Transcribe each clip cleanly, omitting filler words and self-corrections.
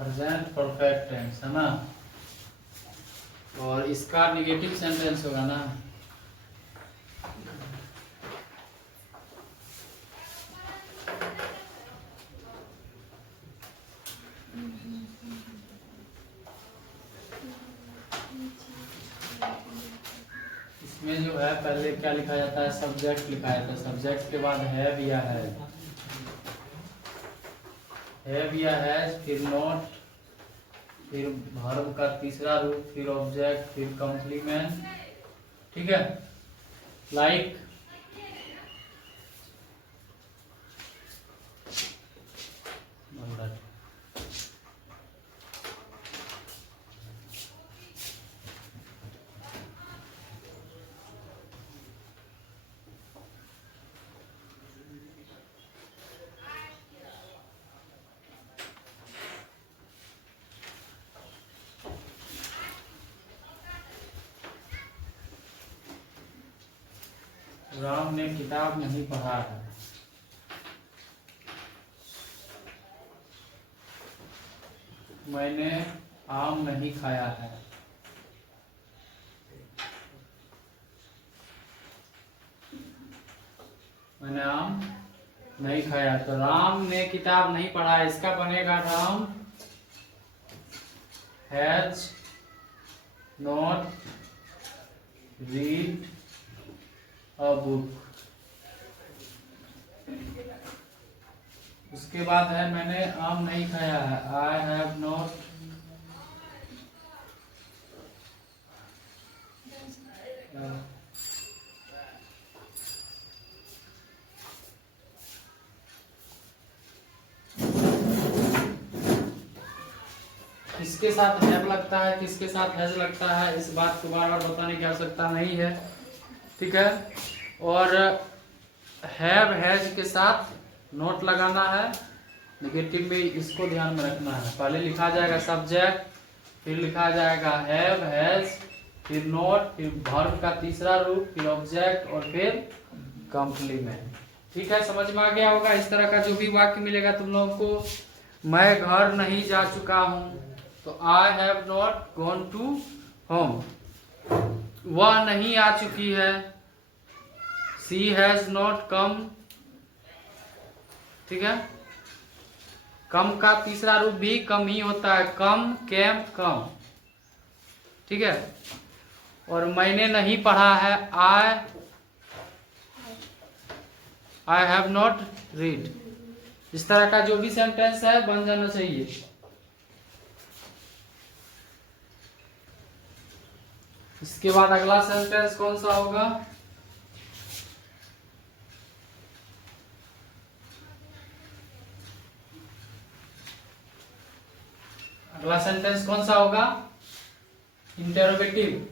Present perfect tense है ना, और इसका निगेटिव सेंटेंस होगा ना। इसमें जो है पहले क्या लिखा जाता है, सब्जेक्ट लिखा जाता है, सब्जेक्ट के बाद हैव या हैज, हैव या हैज, फिर नॉट, फिर वर्ब का तीसरा रूप, फिर ऑब्जेक्ट, फिर कॉम्प्लीमेंट। ठीक है, लाइक राम ने किताब नहीं पढ़ा है। मैंने आम नहीं खाया है। मैंने आम नहीं खाया, तो राम ने किताब नहीं पढ़ा है, इसका बनेगा Ram has not read a book. उसके बाद है मैंने आम नहीं खाया है, आई हैव नॉट किसके साथ हैव लगता है, किसके साथ हैज लगता है, इस बात को बार बार बताने की आवश्यकता नहीं है। ठीक है, और हैव हैज के साथ नोट लगाना है निगेटिव में, इसको ध्यान में रखना है। पहले लिखा जाएगा सब्जेक्ट, फिर लिखा जाएगा हैव हैज, फिर नोट, फिर वर्ब का तीसरा रूप, फिर ऑब्जेक्ट, और फिर कॉम्प्लीमेंट। ठीक है, समझ में आ गया होगा। इस तरह का जो भी वाक्य मिलेगा तुम लोगों को, मैं घर नहीं जा चुका हूँ, तो I have not gone to home. वह नहीं आ चुकी है, शी हैज नॉट कम। ठीक है, कम का तीसरा रूप भी कम ही होता है, कम, कैम, कम। ठीक है, और मैंने नहीं पढ़ा है, आई हैव नॉट रीड। इस तरह का जो भी सेंटेंस है बन जाना चाहिए। इसके बाद अगला सेंटेंस कौन सा होगा, अगला सेंटेंस कौन सा होगा, इंटेरोगेटिव।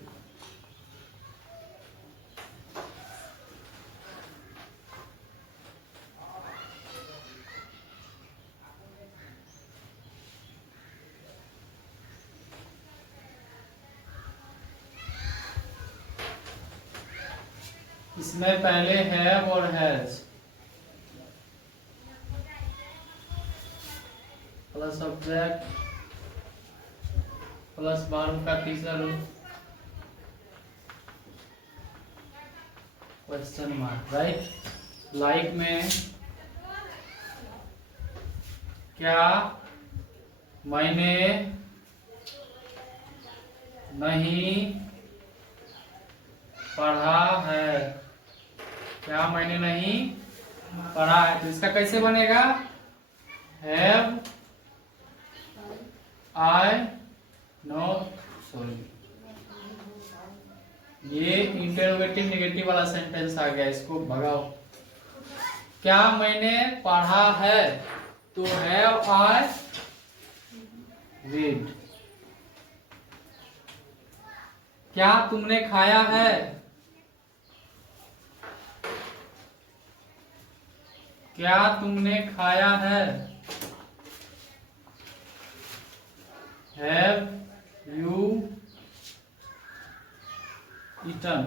इसमें पहले हैव और has plus object plus verb का तीसरा रूप क्वेश्चन मार्क, राइट। लाइक में क्या मैंने नहीं पढ़ा है, क्या मैंने नहीं पढ़ा है, तो इसका कैसे बनेगा, हैव आई नॉट, सॉरी, ये इंटरोगेटिव नेगेटिव वाला सेंटेंस आ गया, इसको भगाओ। क्या मैंने पढ़ा है, तो हैव आई रीड। क्या तुमने खाया है, क्या तुमने खाया है, हैव यू ईटन।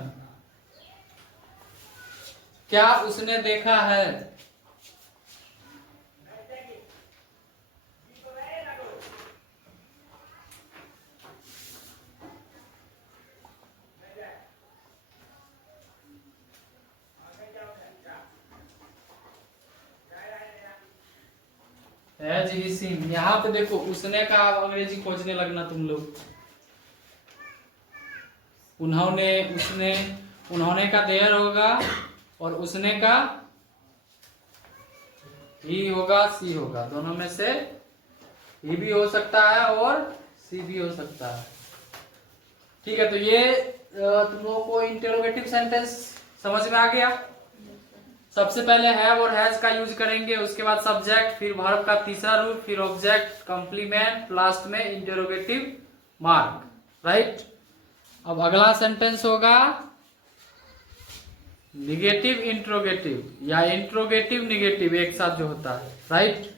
क्या उसने देखा है, हैज ही सीन। यहाँ पे देखो उसने का अंग्रेजी खोजने लगना तुम लोग। उन्होंने, उसने, उन्होंने का देयर होगा और उसने का ही होगा, सी होगा। दोनों में से ही भी हो सकता है और सी भी हो सकता है। ठीक है, तो ये तुम लोगों को इंटरोगेटिव सेंटेंस समझ में आ गया। सबसे पहले हैव और हैज का यूज करेंगे, उसके बाद सब्जेक्ट, फिर वर्ब का तीसरा रूप, फिर ऑब्जेक्ट, कॉम्प्लीमेंट, लास्ट में इंटरोगेटिव मार्क, राइट। अब अगला सेंटेंस होगा निगेटिव इंट्रोगेटिव या इंट्रोगेटिव निगेटिव एक साथ जो होता है, राइट।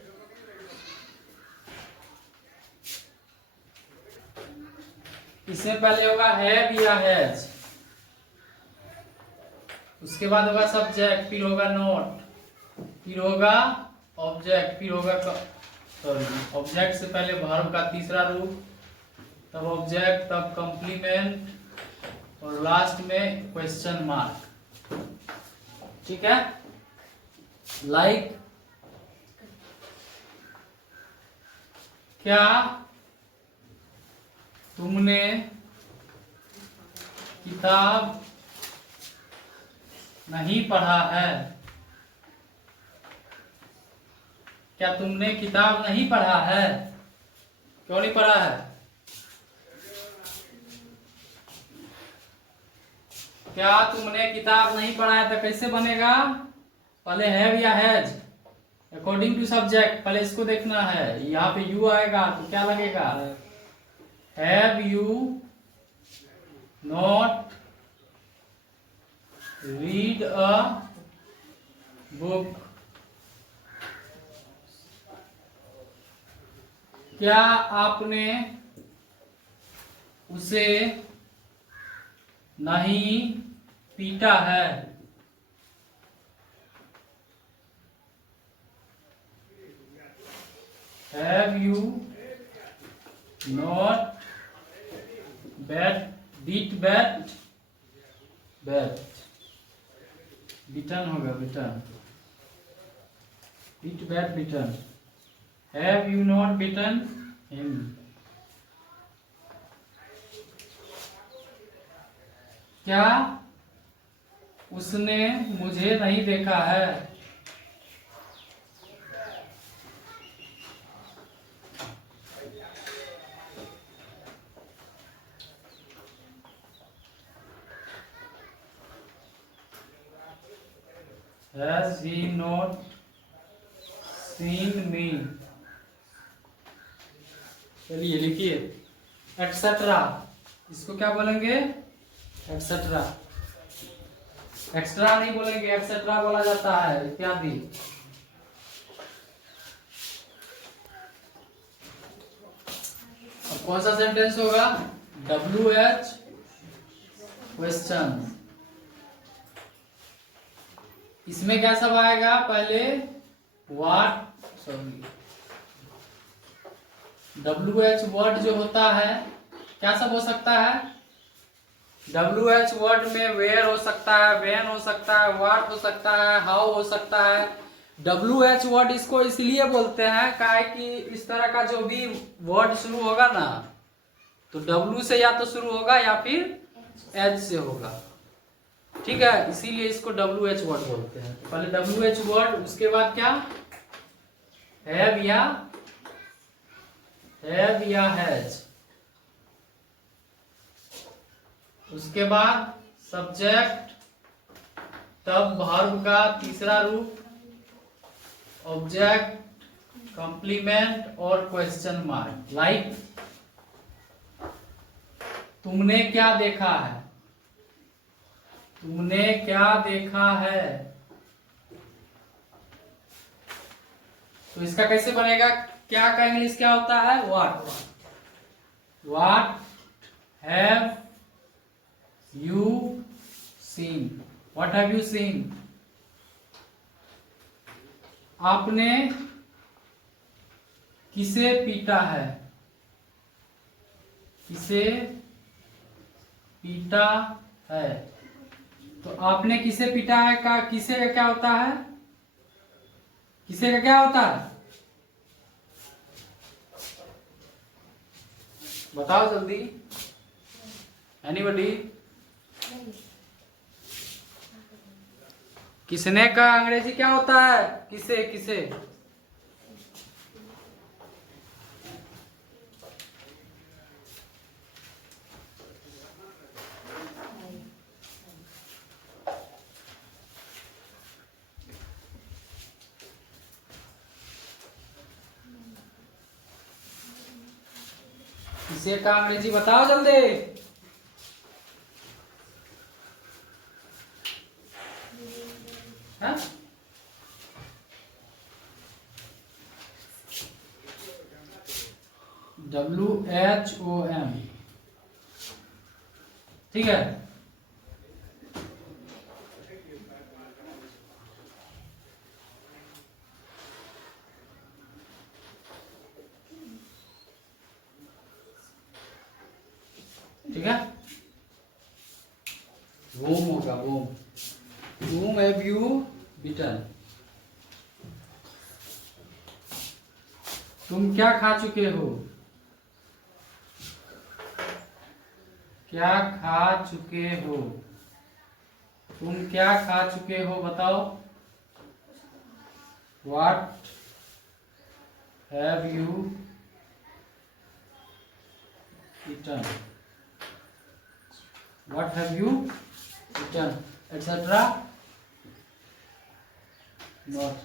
इसमें पहले होगा हैव या हैज, उसके बाद होगा सब्जेक्ट, फिर होगा नोट, फिर होगा ऑब्जेक्ट, फिर होगा सॉरी ऑब्जेक्ट से पहले वर्ब का तीसरा रूप, तब ऑब्जेक्ट, तब कॉम्प्लीमेंट और लास्ट में क्वेश्चन मार्क। ठीक है, लाइक क्या तुमने किताब नहीं पढ़ा है? क्या तुमने किताब नहीं पढ़ा है? क्यों नहीं पढ़ा है? क्या तुमने किताब नहीं पढ़ा है तो कैसे बनेगा? पहले हैव या हैज, अकॉर्डिंग टू सब्जेक्ट। पहले इसको देखना है, यहाँ पे यू आएगा तो क्या लगेगा? Have you not read a book? क्या आपने उसे नहीं पीटा है? Have you not beaten होगा, beaten। Have you not beaten him? क्या उसने मुझे नहीं देखा है? Has he not seen me? चलिए लिखिए एक्सेट्रा, इसको क्या बोलेंगे? एक्सेट्रा। एक्स्ट्रा नहीं बोलेंगे, एक्सेट्रा बोला जाता है, इत्यादि। अब कौन सा सेंटेंस होगा? WH question. इसमें क्या सब आएगा? पहले WH वर्ड जो होता है, क्या सब हो सकता है? WH वर्ड में वेयर हो सकता है, व्हेन हो सकता है, व्हाट हो सकता है, हाउ हो सकता है। WH वर्ड इसको इसलिए बोलते हैं काहे कि इस तरह का जो भी वर्ड शुरू होगा ना, तो W से या तो शुरू होगा या फिर H से होगा। ठीक है, इसीलिए इसको WH वर्ड बोलते हैं। तो पहले WH वर्ड, उसके बाद क्या? हैव या हैज, उसके बाद सब्जेक्ट, तब वर्ब का तीसरा रूप, ऑब्जेक्ट, कॉम्प्लीमेंट और क्वेश्चन मार्क। लाइक तुमने क्या देखा है? तुमने क्या देखा है? तो इसका कैसे बनेगा? क्या का इंग्लिश क्या होता है? What have you seen? What have you seen? आपने किसे पीटा है? किसे पीटा है? तो आपने किसे पीटा है का किसे का क्या होता है? किसे का क्या होता है? बताओ जल्दी। एनीबडी? किसने का अंग्रेजी क्या होता है? किसे किसे? किसे का अंग्रेजी बताओ जल्दी। हाँ? WHOM। ठीक है। ठीक है। वोम होगा वोम। whom have you eaten? तुम क्या खा चुके हो? क्या खा चुके हो? तुम क्या खा चुके हो बताओ। What have you eaten? What have you eaten? Etc. Not.